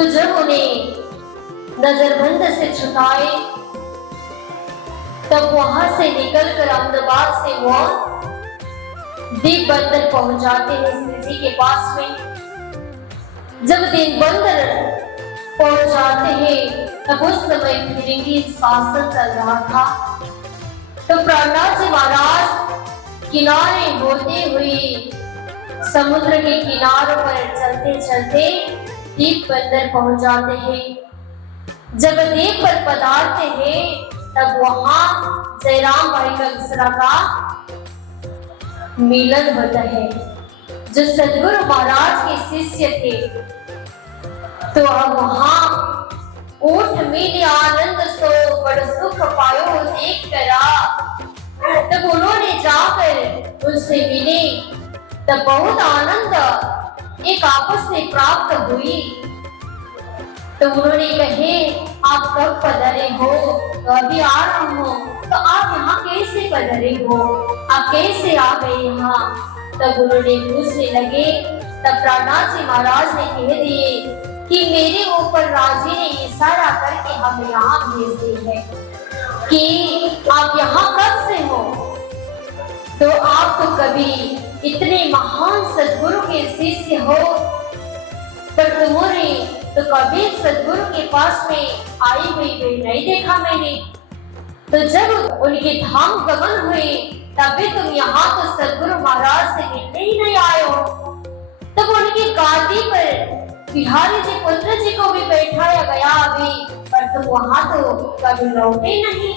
तो जब उन्हें नजरबंद से छुटाए तब वहां से निकलकर अहमदाबाद से वो दीप बंदर पहुंच जाते हैं श्री जी के पास में। जब दीप बंदर पहुंच जाते हैं तब उस समय फिरंगी शासन चल रहा था। तो प्रहलाद जी महाराज किनारे होते हुए समुद्र के किनारों पर चलते चलते दीप बंदर पहुंच जाते हैं। जब द्वीप पर पधारते हैं तब वहां जयराम भाई कंसरा का मिलन होता है, जो सदगुरु महाराज के शिष्य थे। तो अब वहां ऊठ मिले आनंद सो बड़ सुख पायो देख करा। तब उन्होंने जाकर उनसे मिले तब बहुत आनंद एक आपस में प्राप्त हुई। तो उन्होंने कहे आप कब पधारे हो? तो अभी आ रहा हूँ। तो आप यहाँ कैसे पधारे हो? आप कैसे आ गए यहाँ? तब उन्होंने पूछने लगे। तब प्रहलाद जी महाराज ने कह दिए कि मेरे ऊपर राजी ने इशारा करके हमें यहाँ भेज दी है कि आप यहाँ कब से हो। तो आप तो कभी इतने महान सदगुरु के शिष्य हो, पर तुम्हारे तो कभी सदगुरु के पास में आई हुई नहीं देखा मैंने। तो जब उनके धाम गमन हुए तभी तुम यहाँ तो सदगुरु महाराज से मिलने ही नहीं आए हो। तब उनकी गादी पर बिहारी जी पुत्र जी को भी बैठाया गया अभी, पर तुम वहां तो कभी लौटे नहीं।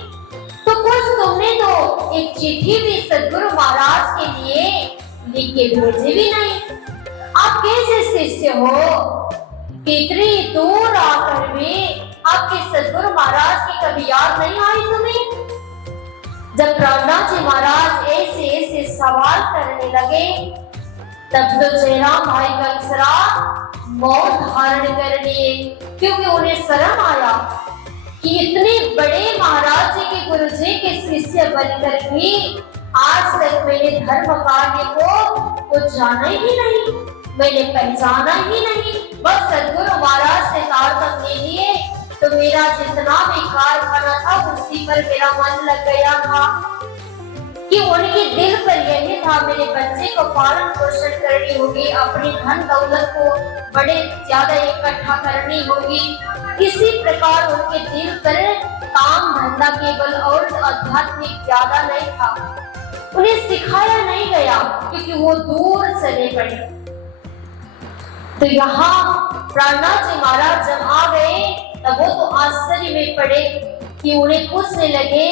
तो कुछ तुमने तो एक चिट्ठी भी सदगुरु महाराज के लिए लिख के भेजे भी नहीं। आप कैसे शिष्य हो? कितनी दूर आकर भी आपके सदगुरु महाराज की कभी याद नहीं आई तुम्हें? जब प्रहलाद जी महाराज ऐसे ऐसे सवाल करने लगे तब तो जयराम भाई कंसरा मौन धारण कर लिए, क्योंकि उन्हें शर्म आया कि इतने बड़े महाराज जी के गुरु जी के शिष्य बनकर भी आज तक मैंने धर्म कार्य को जाना ही नहीं, मैंने पहचाना ही नहीं। बस सदगुरु महाराज से तारतम ले लिए तो मेरा जितना भी कारखाना था उसी पर मेरा मन लग गया था कि उनके दिल पर यही था मेरे बच्चे को पालन पोषण करनी होगी, अपनी धन दौलत को बड़े ज्यादा इकट्ठा करनी होगी। इसी प्रकार उनके दिल पर काम धंधा केवल और आध्यात्मिक ज्यादा नहीं था, उन्हें सिखाया नहीं गया क्योंकि वो दूर चले पड़े। तो यहाँ प्रहलाद जी महाराज जब आ गए तब वो तो आश्चर्य में पड़े कि उन्हें पूछने लगे,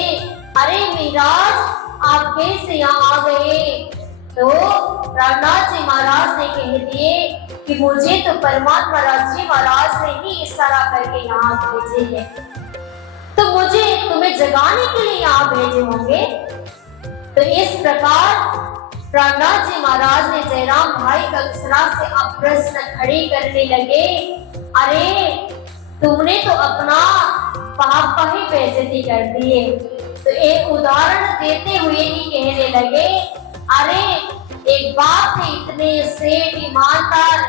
अरे महाराज आप कैसे यहाँ आ गए? तो प्रहलाद जी महाराज ने कह दिए कि मुझे तो परमात्मा जी महाराज ने ही इशारा करके यहाँ भेजे हैं, तो मुझे तुम्हें जगाने के लिए यहाँ भेजे होंगे। तो इस प्रकार प्रहलाद जी महाराज ने जयराम भाई कंसरा से अब प्रश्न खड़े करने लगे, अरे तुमने तो अपना पाप का ही बेइज्जती कर दिए। तो एक उदाहरण देते हुए ही कहने लगे, अरे एक बाप थे इतने सेठ ईमानदार,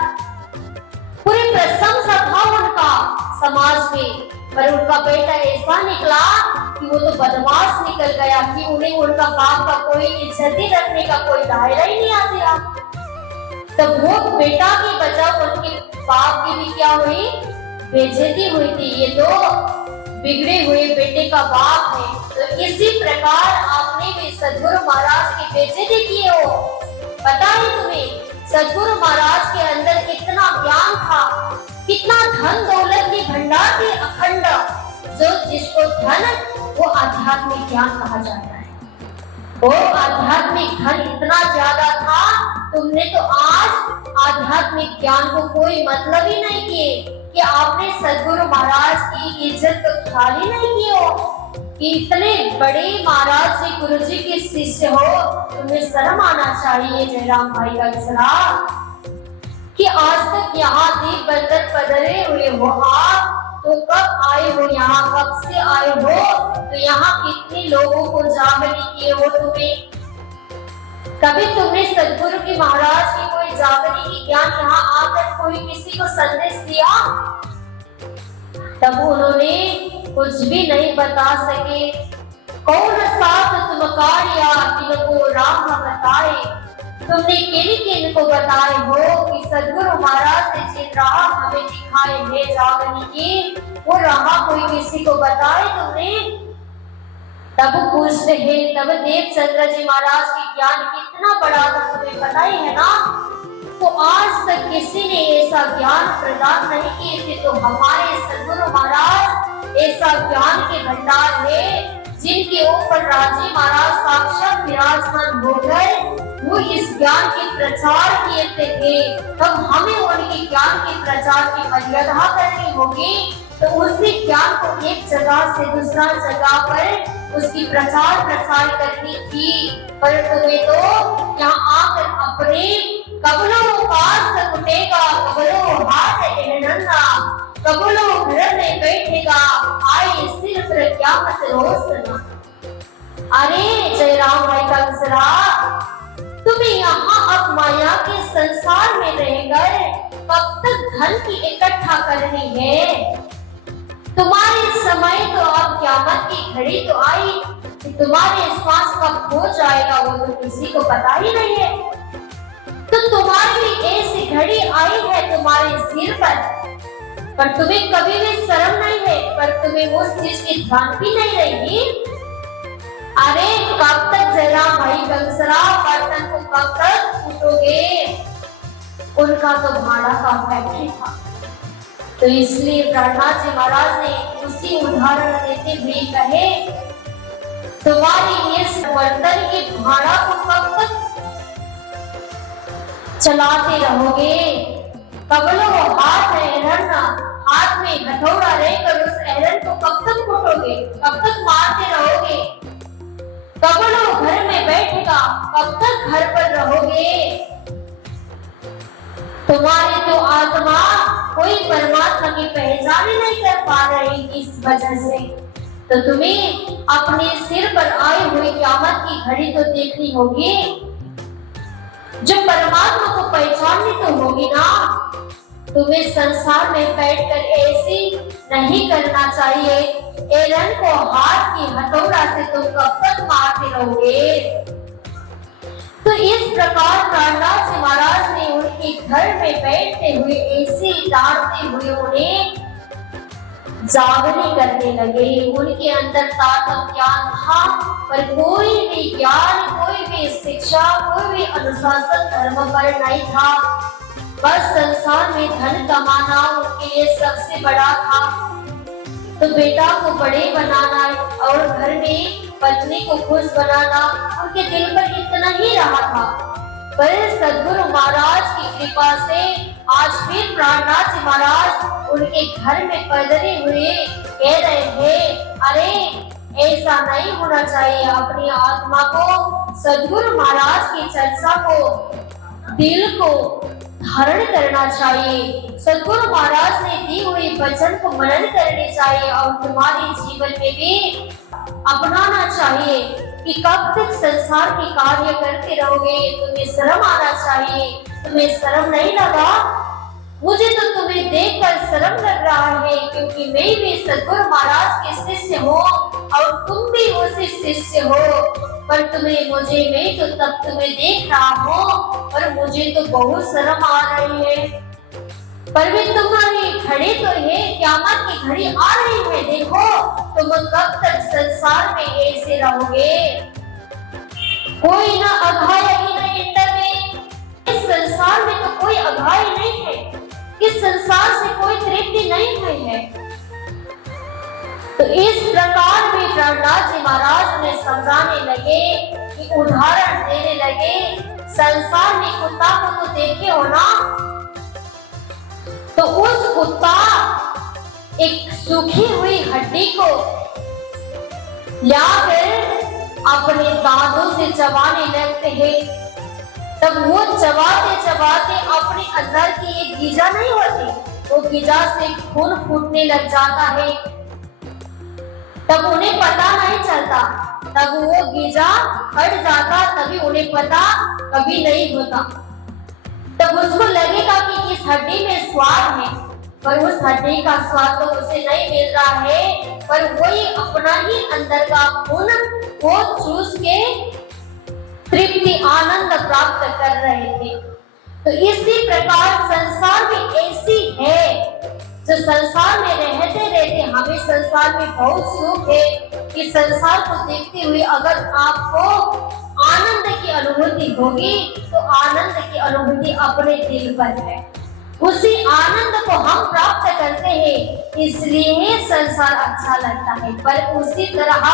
पूरी प्रशंसा था उनका समाज में, पर उनका बेटा ऐसा निकला कि वो तो बदमाश निकल गया कि उन्हें उनका बाप का कोई इज्जत रखने का कोई दायरा ही नहीं आता। तब वो बेटा की बजाय उनके बाप की भी क्या हुई? बेइज्जती हुई थी। ये तो बिगड़े हुए बेटे का बाप है। तो इसी प्रकार आपने भी सदगुरु महाराज की बेइज्जती की हो। पता है तुम्हें सदगुरु महाराज के अंदर कितना ज्ञान था, कितना धन दौलत की भंडार थी अखंड, जो जिसको धन वो आध्यात्मिक ज्ञान कहा जाता है। वो आध्यात्मिक धन इतना ज्यादा था, तुमने तो आज आध्यात्मिक ज्ञान को कोई मतलब ही नहीं किए कि आपने सदगुरु महाराज की इज्जत तो ख्याल ही नहीं की हो कि इतने बड़े महाराज जी गुरु जी के शिष्य हो। तुम्हें शर्म आना चाहिए जयराम भाई कंसरा कि आज तक यहाँ दीप बंदर पधरे हुए हो आप, तो कब आए हो यहाँ, कब से आए हो? तो यहाँ कितने लोगों को जागरण किए हो तुम्हें? कभी तुमने सदगुरु की महाराज की कोई जागरण की ज्ञान यहाँ आकर कोई किसी को संदेश दिया? तब उन्होंने कुछ भी नहीं बता सके। कौन साथ तुम कार्या किनको राम बताए, तुमने किन को बताए हो कि सदगुरु महाराज ने जिन राह हमें दिखाए है जागने की, वो राह कोई किसी को बताए तुमने? तब पूछते हैं, तब देवचंद्र जी महाराज की ज्ञान कितना बड़ा था तुम्हें पता ही है ना। तो आज तक किसी ने ऐसा ज्ञान प्रदान नहीं किए थे, तो हमारे सदगुरु महाराज ऐसा ज्ञान के भंडार है जिनके ऊपर राजी महाराज साक्षात विराजमान होकर वो इस ज्ञान के प्रचार किए थे। तब हमें उनके ज्ञान के प्रचार की मर्यादा करनी होगी। तो उसी ज्ञान को एक जगह से दूसरा जगह पर उसकी प्रचार प्रसार करनी थी, पर तुम्हें तो यहाँ आकर अपने कबलों पास उठेगा, कबलों हाथ एहनन्ना, कबलों घर में बैठेगा, आए सिर्फ क़यामत रोज़। अरे जय राम भाई कंसरा, तुम्हें यहाँ अब माया के संसार में रहकर कब तक धन की इकट्ठा करनी है? तुम्हारे समय तो अब क़यामत की घड़ी तो आई, तुम्हारे श्वास कब हो जाएगा वो तो किसी को पता ही नहीं है। तो तुम्हारी ऐसी घड़ी आई है तुम्हारे सिर पर तुम्हें कभी भी शर्म नहीं है, पर तुम्हें उस चीज की ध्यान भी नहीं रहेगी। अरे कब तक जरा भाई कंसरा बर्तन को कब तक उठोगे? उनका तो भाड़ा का फैक्ट्री था। तो इसलिए प्रहलाद जी महाराज ने उसी उदाहरण देते हुए कहे, तुम्हारी इस बर्तन के भाड़ा को कब तक चलाते रहोगे? कबलों हाथ है एहरना, हाथ में हथौड़ा लेकर उस एहरन को कब तक कूटोगे? कब तक मारते रहोगे? कबलों घर में बैठेगा, कब तक घर पर रहोगे? तुम्हारी तो आत्मा कोई परमात्मा की पहचान ही नहीं कर पा रही इस वजह से। तो तुम्हें अपने सिर पर आई हुई क़यामत की घड़ी तो देखनी होगी, जो परमात्मा को पहचाननी तो होगी ना। तुम्हें संसार में बैठकर ऐसी नहीं करना चाहिए। एलन को हाथ की हथौड़ा से तुम कब तक मारते रहोगे? तो इस प्रकार प्रहलाद जी महाराज ने उनके घर में बैठते हुए ऐसे डांटते हुए उन्हें जागने करने लगे। उनके अंदर ताकत ज्ञान था, पर कोई भी ज्ञान, कोई भी शिक्षा, कोई भी अनुशासन धर्म पर नहीं था। बस संसार में धन कमाना उनके लिए सबसे बड़ा था। तो बेटा को बड़े बनाना और घर में पत्नी को खुश बनाना उनके दिल पर इतना ही रहा था। पर सदगुरु महाराज की कृपा से आज फिर प्रहलाद जी महाराज उनके घर में पधरे हुए कह रहे हैं, अरे ऐसा नहीं होना चाहिए। अपनी आत्मा को सदगुरु महाराज की चर्चा को, दिल को धारण करना चाहिए। सदगुरु महाराज ने दी हुई वचन को मनन करनी चाहिए और तुम्हारे जीवन में भी अपनाना चाहिए कि कब तक संसार के कार्य करते रहोगे। तुम्हें शर्म आना चाहिए। तुम्हें शर्म नहीं लगा? मुझे तो तुम्हें देखकर शर्म लग रहा है, क्योंकि मैं भी सदगुरु महाराज के शिष्य हूँ और तुम भी उसी शिष्य हो। पर तुम्हें मुझे, मैं तो तब तुम्हें देख रहा हूँ और मुझे तो बहुत शर्म आ रही है। पर भी तुम्हारी घड़ी तो है, क़यामत की घड़ी आ रही है। देखो तुम कब तक संसार में ऐसे रहोगे? कोई ना अघाय ही नहीं इंटर में। इस संसार में तो कोई अघाय नहीं है, इस संसार से कोई तृप्ति नहीं हुई है। तो इस प्रकार में प्रहलाद जी महाराज ने समझाने लगे कि उदाहरण देने लगे। संसार में कुत्ता को तो देखे हो ना, तो उस कुत्ता एक सूखी हुई हड्डी को लाकर अपने दांतों से चबाने लगते हैं। तब वो चबाते चबाते अपने अंदर की एक गीजा नहीं होती, वो गीजा से खून फूटने लग जाता है। तब उन्हें पता नहीं चलता, तब वो गीजा हट जाता, तभी उन्हें पता कभी नहीं होता। तब उसको लगेगा कि इस हड्डी में स्वाद है, पर उस हड्डी का स्वाद तो उसे नहीं मिल रहा है, पर वही अपना ही अंदर का खून वो चूस के तृप्ति आनंद प्राप्त कर रहे थे। तो इसी प्रकार संसार भी ऐसी है, जो संसार में रहते रहते हमें संसार में बहुत सुख है कि संसार को देखते हुए अगर आपको आनंद की अनुभूति होगी तो आनंद की अनुभूति अपने दिल पर है, उसी आनंद को हम प्राप्त करते हैं, इसलिए संसार अच्छा लगता है। पर उसी तरह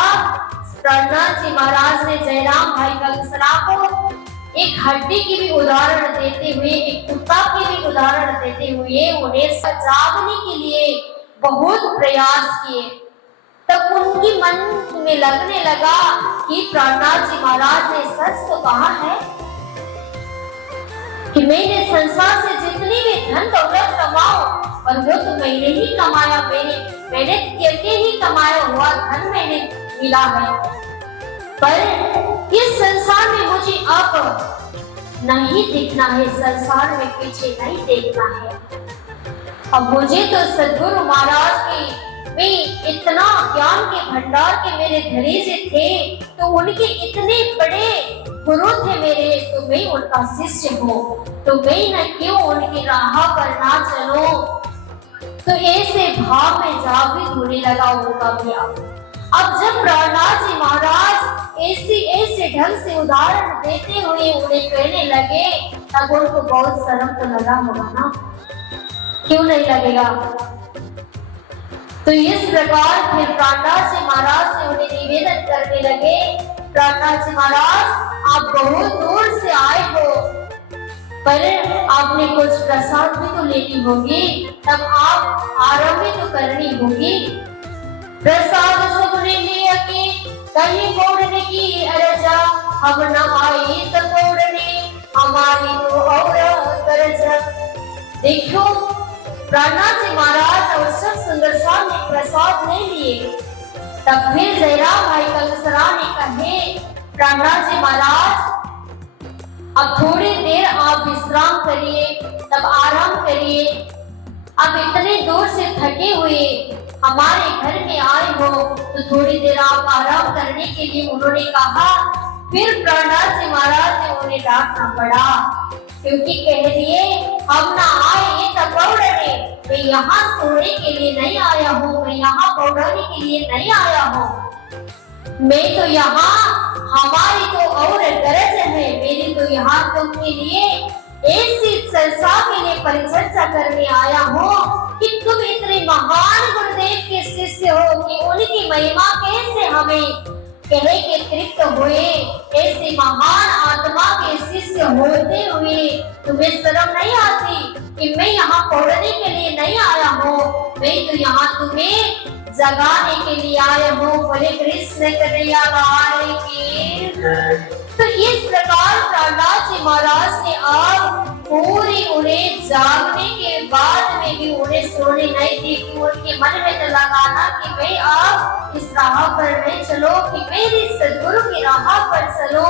प्रहलाद जी महाराज ने जयराम भाई कंसरा को एक हड्डी की भी उदाहरण देते हुए, एक कुत्ता की भी उदाहरण देते हुए उन्हें सजाने के लिए बहुत प्रयास किए। तब उनकी मन में लगने लगा कि प्रहलाद जी महाराज ने सच तो कहा है कि मैंने संसार से जितनी भी धन दौलत कमाओ, और वो तो मैंने ही कमाया, मैंने करके ही कमाया हुआ धन मैंने मिला है, पर इस संसार में मुझे अब नहीं दिखना है, संसार में पीछे नहीं देखना है। अब मुझे तो सद्गुरु महाराज की में इतना ज्ञान के भंडार के मेरे धरीजे थे, तो उनके इतने बड़े गुरु थे मेरे, तो मैं उनका शिष्य हूँ, तो मैं न क्यों उनकी राह पर ना चलो। तो ऐसे भाव में जागृत होने लगा उनका भी। अब जब प्रहलाद जी महाराज ऐसे ढंग से उदाहरण देते हुए उन्हें कहने लगे, तब उनको बहुत शर्म तो लगा होगा ना, क्यों नहीं लगेगा। तो इस प्रकार फिर प्रहलाद जी महाराज से उन्हें निवेदन करने लगे, प्रहलाद जी महाराज आप बहुत दूर से आए हो, पर आपने कुछ प्रसाद भी तो लेनी होगी, तब आप आरंभ तो करनी होगी। प्रसाद सबने लिया कि कहीं मोड़ने की अरजा, हम न आई तो मोड़ने हमारी तो और करजा। देखो प्रहलाद जी महाराज और सब सुंदर शाह ने प्रसाद ले लिए। तब फिर जयराम भाई कंसरा ने कहे, प्रहलाद जी महाराज अब थोड़ी देर आप विश्राम करिए, तब आराम करिए। अब इतने दूर से थके हुए हमारे घर में आए हो, तो थोड़ी देर आप आराम करने के लिए उन्होंने कहा। फिर प्रहलाद जी महाराज ने उन्हें डांटना पड़ा, क्योंकि कह दिए हम ना आए तब पौड़ने, मैं यहाँ सोने के लिए नहीं आया हूँ, मैं यहाँ पौड़ने के लिए नहीं आया हूँ, मैं तो यहाँ हमारी तो और गरज है, मेरी तो यहाँ तुमके लिए ऐसी संसार के लिए परिचर्चा करने आया हूँ कि तुम इतने महान गुरुदेव के शिष्य हो कि उनकी महिमा कैसे हमें कहे के तृप्त हुए। ऐसे महान आत्मा के शिष्य होते हुए तुम्हें शर्म नहीं आती कि मैं यहाँ पढ़ने के लिए नहीं आया हूँ, मैं तो यहाँ तुम्हें जगाने के लिए आया हूँ। बोले कृष्ण कन्हैया लाल की। तो इस प्रकार प्रहलाद जी महाराज ने अब पूरी उन्हें जागने के बाद में भी उन्हें सोने नहीं दी, कि उनके मन में तो लगाना कि मैं अब इस राह पर नहीं चलो, कि मेरी सद्गुरु की राह पर चलो,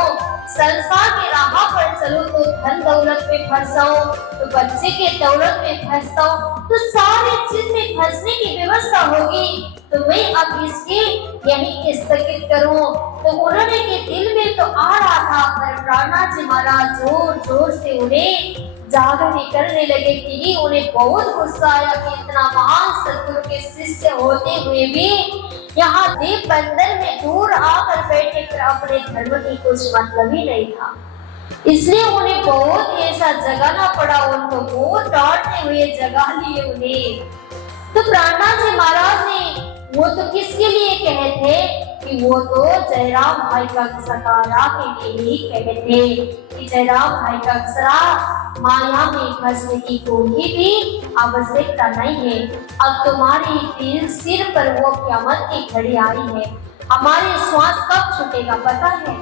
संसार की राह पर चलो, तो धन दौलत में फंसाओ, तो बच्चे के दौलत में फंसाओ, तो सारी चीज में फंसने की व्यवस्था होगी, तो मैं अब इसकी यही स्थगित करूं। तो उन्होंने के दिल में तो आ रहा था, पर प्रहलाद जी महाराज जोर जोर से उन्हें जागरण करने लगे कि उन्हें बहुत गुस्सा आया कि इतना महान सद्गुरु के शिष्य होते हुए भी यहाँ दीप बंदर में दूर आकर बैठे, फिर अपने धर्म की कुछ मतलब ही नहीं था। इसलिए उन्हें बहुत ऐसा जगाना पड़ा, उनको बहुत डांटते हुए जगा लिए उन्हें। तो प्रहलाद जी महाराज ने वो तो किसके लिए कहे थे कि वो तो जयराम भाई कंसरा के लिए ही कहे थे कि जयराम भाई कंसरा माया में फंसने की कोई भी आवश्यकता नहीं है। अब तुम्हारी सिर पर वो क़यामत की घड़ी आई है, हमारे श्वास कब छूटेगा पता है?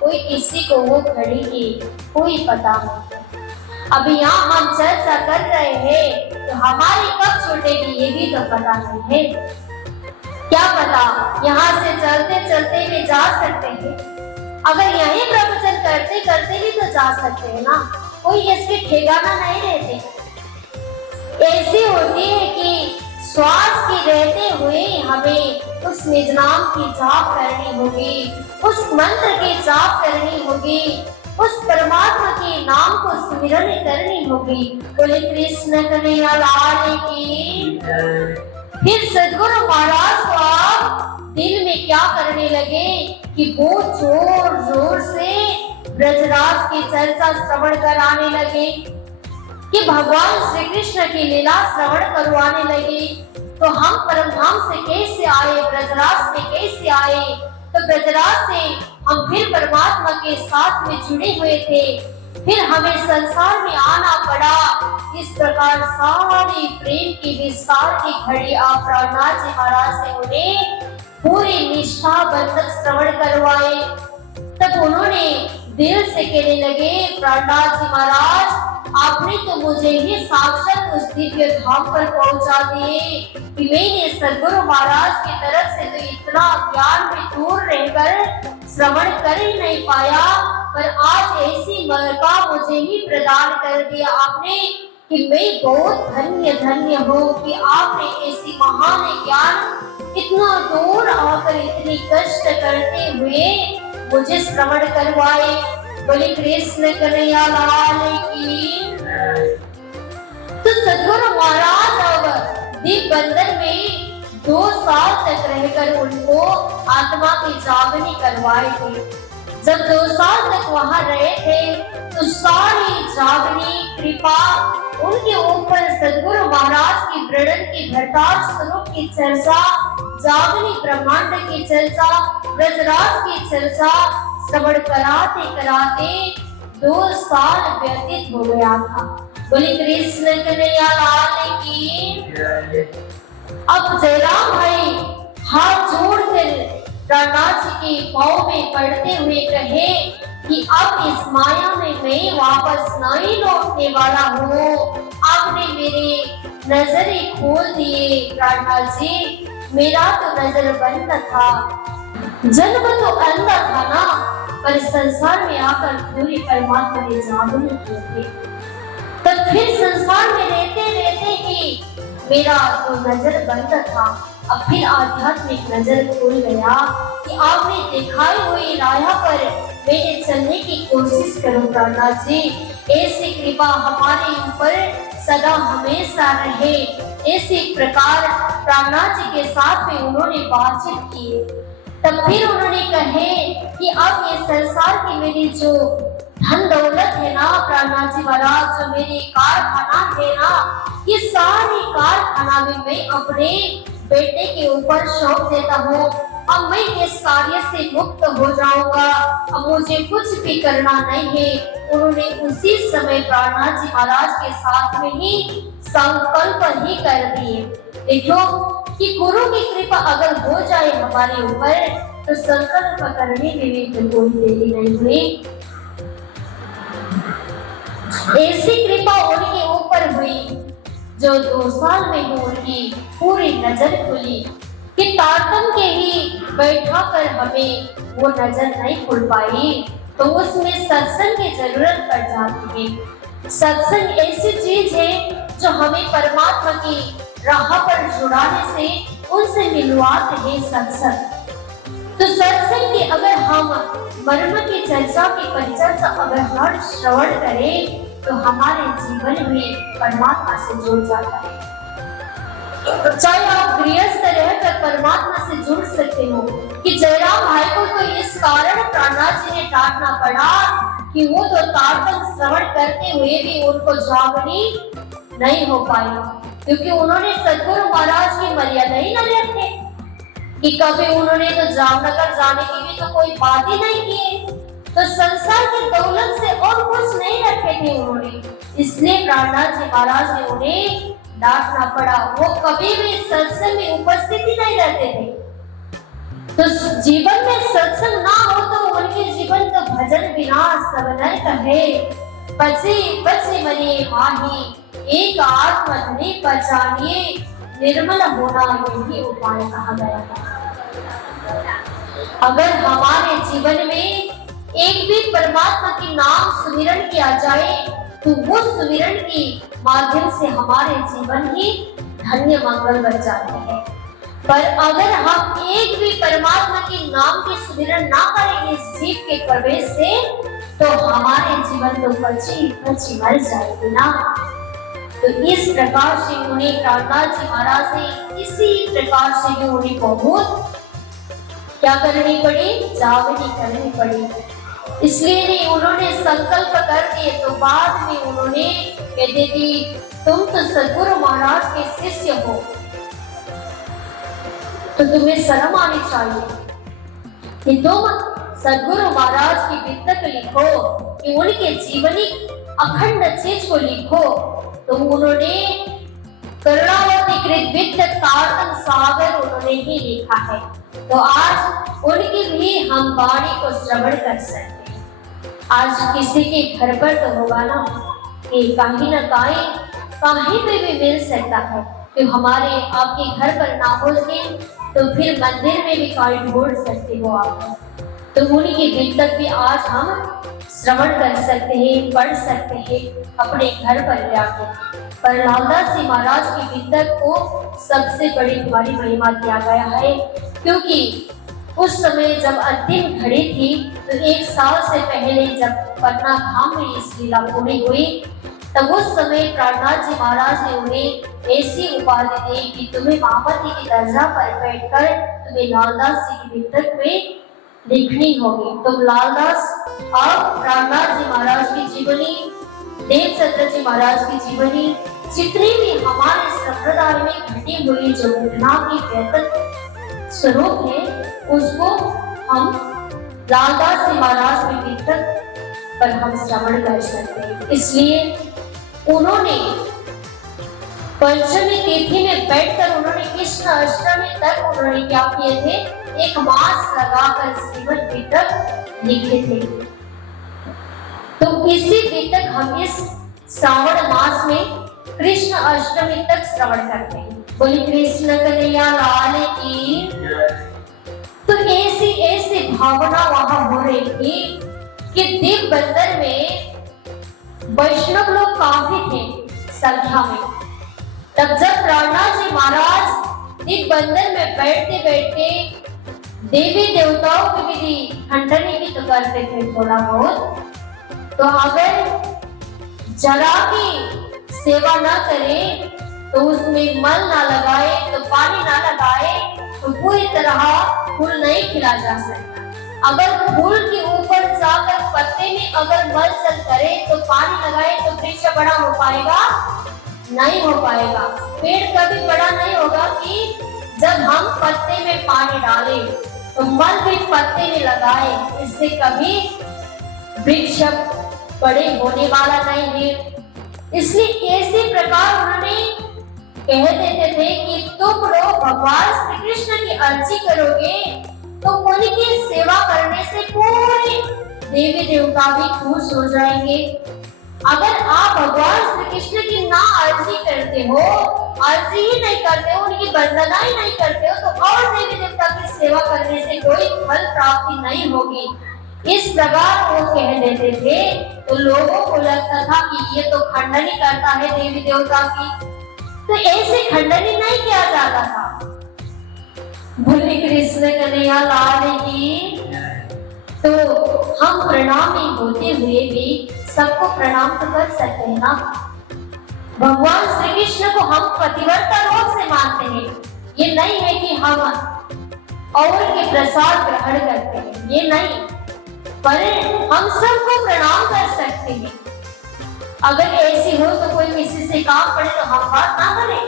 कोई किसी को वो घड़ी की कोई पता नहीं। अभी यहाँ हम चर्चा कर रहे हैं, तो हमारी कब छूटेगी ये भी तो पता नहीं है। क्या पता यहाँ से चलते चलते भी जा सकते हैं, अगर यही प्रवचन करते करते भी तो जा सकते हैं ना, कोई इसके ठिकाना नहीं रहते। ऐसी होती है कि श्वास के रहते हुए हमें उस निज नाम की जाप करनी होगी, उस मंत्र की जाप करनी होगी, उस परमात्मा के नाम को स्मरण करनी होगी। बोले कृष्ण कन्हैया लाल की। फिर सदगुरु महाराज को आप दिल में क्या करने लगे कि वो जोर जोर से ब्रजराज की चर्चा श्रवण कराने लगे, कि भगवान श्री कृष्ण की लीला श्रवण करवाने लगे। तो हम परमधाम से कैसे आए, ब्रजराज में कैसे आए, तो ब्रजराज से हम फिर परमात्मा के साथ में जुड़े हुए थे, फिर हमें संसार में आना पड़ा। इस प्रकार सारी प्रेम की विस्तार की घड़ी आप प्राणनाथ जी महाराज ने उन्हें पूरी निष्ठा बंधक श्रवण करवाए। तब उन्होंने दिल से कहने लगे, प्राणनाथ जी महाराज आपने तो मुझे ही साक्षात उस दिव्य धाम पर पहुंचा दिए कि मैंने सदगुरु महाराज की तरफ से तो इतना ज्ञान में दूर रहकर श्रवण कर ही नहीं पाया, पर आज ऐसी मौका मुझे ही प्रदान कर दिया आपने कि मैं बहुत धन्य धन्य हूँ कि आपने ऐसी महान ज्ञान इतना दूर आकर इतनी कष्ट करते हुए मुझे श्रवण करवाए। बोले कृष्ण कन्हैया लाल की। तो सदगुरु महाराज अब दीप बंधन में 2 साल तक रहकर उनको आत्मा की जागनी करवाई थी। जब 2 साल तक वहां रहे थे तो सारी जागनी कृपा उनके ऊपर सदगुरु महाराज की वृणन की भरतार स्वरूप की चर्चा, जागनी ब्रह्मांड की चर्चा, ब्रजराज की चर्चा श्रवण कराते कराते 2 साल व्यतीत हो गया था। बोले कृष्ण कन्हैया लाल की। अब जयराम भाई हाथ जोड़कर प्राणनाथ जी के पांव में पड़ते हुए कहे कि अब इस माया में मैं वापस नहीं लौटने वाला हूँ। आपने मेरे नजरे खोल दिए प्राणनाथ जी, मेरा तो नजर बंद था, जन्म तो अंधा था ना, पर संसार में आकर पूरी परमात्मा ने जागरण किए थे। तब फिर संसार में रहते रहते ही मेरा तो नजर बंद था, अब फिर आध्यात्मिक नजर खुल गया कि आपने दिखाई हुई राह पर मैंने चलने की कोशिश करूं प्राणनाथ जी। ऐसी कृपा हमारे ऊपर सदा हमेशा रहे। ऐसी प्रकार प्राणनाथ जी के साथ में उन्होंने बातचीत की। तब फिर उन्होंने कहे कि अब ये संसार की मेरी जो धन दौलत है ना प्राणनाथ जी महाराज, जो मेरी कारखाना है ना, ये सारी कारखाना भी मैं अपने बेटे के ऊपर सौंप देता हूँ। अब मैं इस कार्य से मुक्त हो जाऊंगा, अब मुझे कुछ भी करना नहीं है। उन्होंने उसी समय प्राणनाथ जी महाराज के साथ में ही संकल्प ही कर दिए। देखो कि गुरु की कृपा अगर हो जाए हमारे ऊपर तो संकल्प करने में भी कोई देरी नहीं हुई। ऐसी कृपा उनके ऊपर हुई जो 2 साल में ही उनकी पूरी नजर खुली कि तारतम के ही बैठा कर हमें वो नजर नहीं खुल पाई, तो उसमें सत्संग की जरूरत पड़ जाती है। सत्संग ऐसी चीज है जो हमें परमात्मा की राह पर जुड़ाने से उनसे मिलवाते हैं सत्संग। तो सत्संग की अगर हम मर्म की चर्चा की परिचर्चा अगर हर श्रवण करें तो हमारे जीवन में परमात्मा से जुड़ जाता है। चाहे आप गृहस्थ रहकर परमात्मा से जुड़ सकते हो कि जयराम भाई को तो इस कारण प्राणनाथ जी ने डांटना पड़ा कि वो तो तारतम श्रवण करते हुए भी उनको जागनी नहीं हो पाई, क्योंकि उन्होंने सदगुरु महाराज की मर्यादा ही न रखे कि कभी उन्होंने तो जामनगर जाने की भी तो कोई बात ही नहीं की, तो संसार की दौलत से और कुछ नहीं रखे थे उन्होंने। इसलिए प्राणनाथ जी महाराज ने उन्हें डांटना पड़ा। वो कभी भी सत्संग में उपस्थित ही नहीं रहते थे। तो जीवन में सत्संग ना हो तो उनके जीवन का भजन बिना सब नरक है। बचे बचे मने माही एक आत्मधनी पहचानिए, निर्मल होना यही उपाय कहा गया है। अगर हमारे जीवन में एक भी परमात्मा की नाम सुमिरन किया जाए तो वो सुमिरन की माध्यम से हमारे जीवन ही धन्य मंगल बन जाते हैं। पर अगर हम एक भी परमात्मा के नाम के सुमिरन ना करेंगे इस जीव के प्रवेश से, तो हमारे जीवन तो बची बची मर जाएगी ना। तो इस प्रकार से उन्हें प्रहलाद जी महाराज ने इसी प्रकार से भी उन्हें बहुत क्या करनी पड़ी, जागनी करनी पड़ी। इसलिए नहीं उन्होंने संकल्प कर दिए, तो बाद में उन्होंने कहते कि तुम तो सदगुरु महाराज के शिष्य हो, तो तुम्हें शर्म आनी चाहिए कि तुम सदगुरु महाराज की वितक लिखो, कि उनके जीवनी अखंड चीज को लिखो। तो उन्होंने करुणावती कृत वित्त तारतम सागर उन्होंने ही लिखा है। तो आज उनकी भी हम वाणी को श्रवण कर सकते हैं। आज किसी के घर पर तो होगा ना कि कहीं न कहीं पे भी मिल सकता है, कि हमारे आपके घर पर ना हो तो फिर मंदिर में भी कहीं ढूंढ सकते हो आप। तो उनकी वित्तक भी आज हम श्रवण कर सकते हैं, पढ़ सकते हैं अपने घर पर जाके। पर लालदास जी महाराज की वित्तक को सबसे बड़ी हमारी महिमा दिया गया है, क्योंकि उस समय जब अंतिम घड़ी थी, तो 1 साल से पहले जब पटना धाम में इस लीला पूरी हुई, तब उस समय प्रहलाद जी महाराज ने उन्हें ऐसी उपाधि दी कि तुम्हें महामती की दर्जा पर बैठकर तुम्हें लालदास जी की वित्तक में लिखनी होगी। तो लालदास और प्रहलाद जी महाराज की जीवनी, देवचंद्र जी महाराज की जीवनी, जितनी भी हमारे संप्रदाय में घटी हुई जो घटना की व्यतीत स्वरूप है, उसको हम लालदास जी महाराज की वित्तक पर हम श्रवण कर सकते हैं। इसलिए उन्होंने पंचमी तिथि में बैठकर उन्होंने कृष्ण अष्टमी तक उन्होंने क्या किए थे, 1 मास लगाकर श्रीमद् वित्तक लिखे थे। तो इसी वित्तक हम इस श्रावण मास में कृष्ण अष्टमी तक श्रवण करते हैं। बोली कृष्ण कन्हैया लाल की। तो ऐसी ऐसी भावना वहां हो रही थी कि दिव्य बंदर में वैष्णव लोग काफी थे संख्या में। तब जब प्रहलाद जी महाराज दिव्य बंदर में बैठते बैठते देवी देवताओं की विधि खंडनी भी तो करते थे थोड़ा बहुत। तो अगर जरा की सेवा न करे, तो उसमें मल ना लगाए, तो पानी ना लगाए, तो पूरी तरह फूल नहीं खिला जा सकता। अगर फूल के ऊपर जाकर पत्ते में अगर मल चल करे, तो पानी लगाए, तो वृक्ष बड़ा हो पाएगा? नहीं हो पाएगा। पेड़ कभी बड़ा नहीं होगा कि जब हम पत्ते में पानी डालें, तो मल भी पत्ते में लगाए, इससे कभी वृक्ष बड़े होने वाला नहीं है। इसलिए ऐसे प्रकार उन्होंने कह देते थे कि तुम लोग भगवान श्री कृष्ण की अर्जी करोगे, तो उनकी सेवा करने से पूरे देवी देवता भी खुश हो जाएंगे। अगर आप भगवान श्री कृष्ण की ना अर्जी करते हो, अर्जी ही नहीं करते हो, उनकी वंदना ही नहीं करते हो, तो और देवी देवता की सेवा करने से कोई फल प्राप्ति नहीं होगी। इस प्रकार वो कह देते थे। तो लोगों को लगता था कि ये तो खंडनी करता है देवी देवता की। तो ऐसे खंडनी नहीं किया जाता था। बोले कृष्ण कन्हैया लाल की। तो हम प्रणामी होते हुए भी सबको प्रणाम तो कर सकते हैं ना। भगवान श्री कृष्ण को हम पतिव्रता रूप से मानते हैं। ये नहीं है कि हम और के प्रसाद ग्रहण करते हैं, ये नहीं, पर हम सबको प्रणाम कर सकते हैं। अगर ऐसी हो तो कोई किसी से काम पड़े तो हम बात ना करें।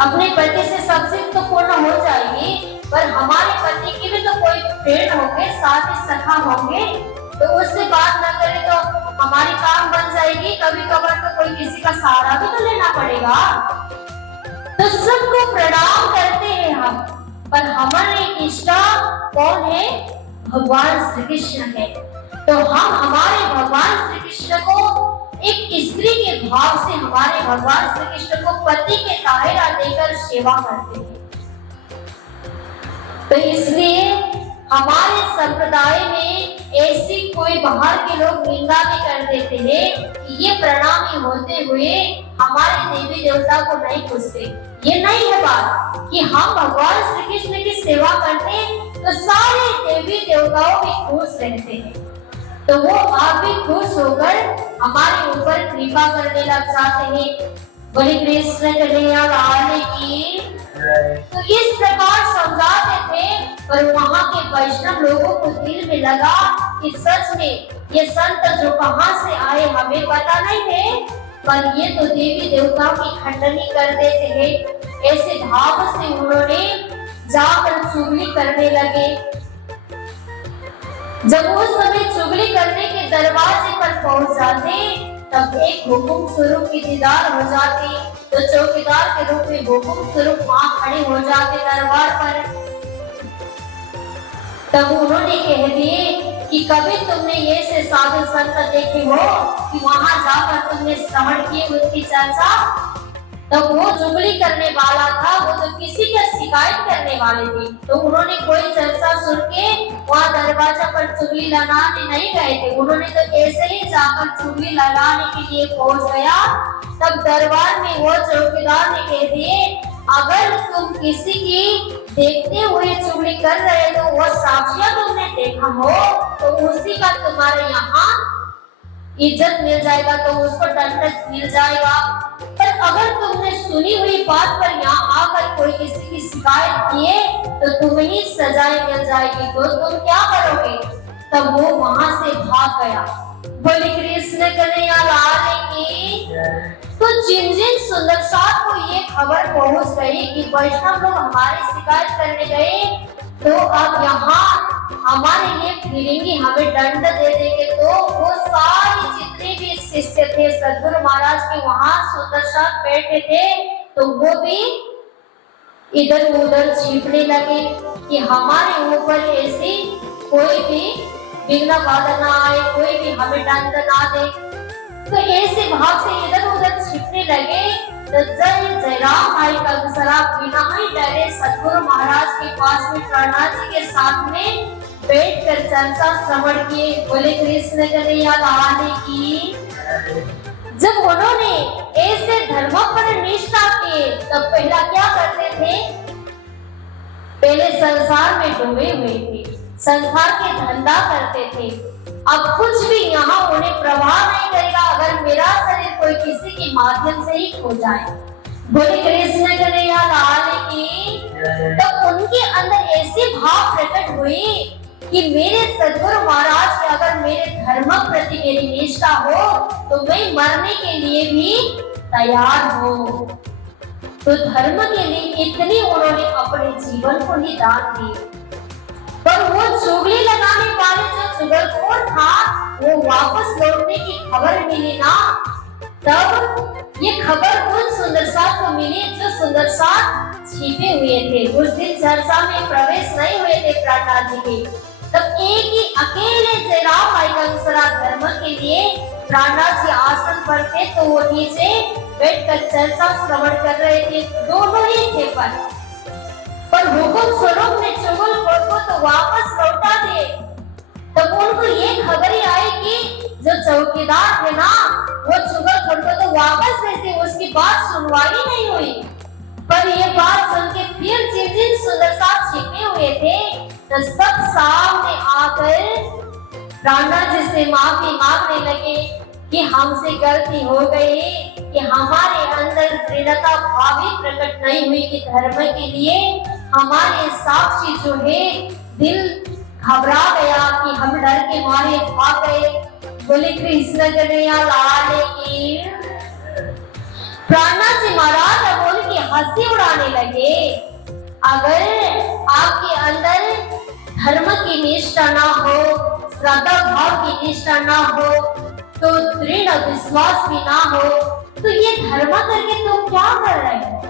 अपने पति से सबसे तो पूर्ण हो जाएगी, पर हमारे पति की भी तो कोई फ्रेंड होंगे, साथ ही सखा होंगे, तो उससे बात ना करें तो हमारी काम बन जाएगी। कभी कभार तो कोई किसी का सहारा भी तो लेना पड़ेगा। तो सबको प्रणाम करते हैं हम, पर हमारे इष्टा कौन है? भगवान श्री कृष्ण है। तो हम हमारे भगवान श्री कृष्ण को एक स्त्री के भाव से हमारे भगवान श्री कृष्ण को पति के दायरा देकर सेवा करते हैं। तो इसलिए हमारे संप्रदाय में ऐसी कोई बाहर के लोग निंदा भी कर देते हैं कि ये प्रणामी होते हुए हमारे देवी देवता को नहीं पूजते। ये नहीं है बात कि हम भगवान श्री कृष्ण की सेवा करते तो सारे देवी देवताओं भी खुश रहते हैं, तो वो आप भी खुश होकर हमारे ऊपर कृपा करने लग जाते हैं। बोले कृष्ण कन्हैया लाल की। तो इस प्रकार समझाते थे, पर वहाँ के वैष्णव लोगों को दिल में लगा कि सच में ये संत जो कहाँ से आए हमें पता नहीं है, पर ये तो देवी देवताओं की खंडनी कर देते हैं। ऐसे भाव से उन्होंने जाकर चुगली करने लगे। जब उस समय चुगली करने के दरवाजे पर पहुंच जाते, तब एक हुकुम स्वरूप की दीदार हो जाती, तो चौकीदार के रूप में हुकुम स्वरूप वहां खड़े हो जाते दरबार पर। तब उन्होंने कह दिए कि कभी तुमने ये से साधु संत देखे हो कि वहां जाकर तुमने श्रवण किए उनकी चर्चा? तब वो चुगली करने वाला था, वो तो किसी का शिकायत करने वाले थे, तो उन्होंने कोई चर्चा सुन के वहाँ दरवाजा पर चुगली लगाने नहीं गए थे। उन्होंने तो ऐसे ही जाकर चुगली लगाने के लिए पहुंच गया। तब दरबार में वो चौकीदार ने कह दिए, अगर तुम किसी की देखते हुए चुगली कर रहे हो, वो साक्षियां तुमने देखा हो, तो उसी का तुम्हारे यहाँ इज्जत मिल जाएगा, तो उसको दंड मिल जाएगा। पर अगर तुमने सुनी हुई बात पर यहाँ आकर कोई किसी की शिकायत किए, तो तुम्हें ही सजाएं मिल जाएगी, तो तुम क्या करोगे? तब वो वहां से भाग गया। बोले कृष्ण कन्हैया लाल की। तो जिन सुंदर साथ को ये खबर पहुंच गई कि वैष्णव लोग हमारी शिकायत करने गए, तो अब यहाँ हमारे लिए फिरेंगे, हमें दंड दे देंगे, तो वो सारे जितने भी शिष्य थे सदगुरु महाराज के वहां सुंदर साथ बैठे थे, तो वो भी इधर उधर छिपने लगे कि हमारे ऊपर ऐसी कोई भी विघ्न बाधा ना आए, कोई भी हमें दंड ना दे। तो ऐसे भाव से इधर उधर छिपने लगे। तो जय राम भाई का दूसरा बिना ही डरे सदगुरु महाराज के पास में प्रहलाद जी के साथ में बैठकर चर्चा श्रवण किए। बोले कृष्ण कन्हैया लाल की। जब उन्होंने ऐसे धर्म पर निष्ठा की, तब पहला क्या करते थे? पहले संसार में डूबे हुए थे, संसार के धंधा करते थे। अब कुछ भी यहाँ उन्हें प्रभाव नहीं करेगा अगर मेरा शरीर कोई किसी के माध्यम से ही खो जाए। बोले कृष्ण कन्हैया लाल की। तो उनके अंदर ऐसी भाव प्रकट हुई कि मेरे सदगुरु महाराज के अगर मेरे धर्म प्रति मेरी निष्ठा हो, तो मैं मरने के लिए भी तैयार हूँ। तो धर्म के लिए इतनी उन्होंने अपने जीवन को ही दान दिए। पर वो चुगली लगाने वाले जो चुगलखोर था, वो वापस लौटने की खबर मिली ना, तब ये खबर उन सुंदर साथ को मिली जो सुंदर साथ छिपे हुए थे। उस दिन चर्चा में प्रवेश नहीं हुए थे प्रहलाद जी के। तब एक ही अकेले जयराम भाई का दूसरा धर्म के लिए प्रहलाद जी आसन पर थे, तो वो नीचे बैठकर चर्चा श्रवण कर रहे थे। दोनों ही थे, पर हुकुम स्वरूप ने चुगलखोर को तो वापस लौटा दे। तब उनको ये खबर ही आई कि जो चौकीदार थे ना, वो चुगलखोर को तो वापस भेजे, उसकी बात सुनवाई नहीं हुई। पर ये बात सुन के फिर जिन सुंदर साथ छिपे हुए थे, तो सब सामने आकर प्रहलाद जी से माफी मांगने लगे कि हमसे गलती हो गई, कि हमारे अंदर दृढ़ता भाव ही प्रकट नहीं हुई कि धर्म के लिए हमारे साक्षी जो है दिल घबरा गया कि हम डर के मारे भाग गए। बोले कृष्ण कन्हैया लाल की। प्रहलाद जी महाराज बोल के हंसी उड़ाने लगे। अगर आपके अंदर धर्म की निष्ठा ना हो, श्रद्धा भाव की निष्ठा ना हो, तो दृढ़ विश्वास भी ना हो, तो ये धर्म करके तुम क्या कर रहे हो?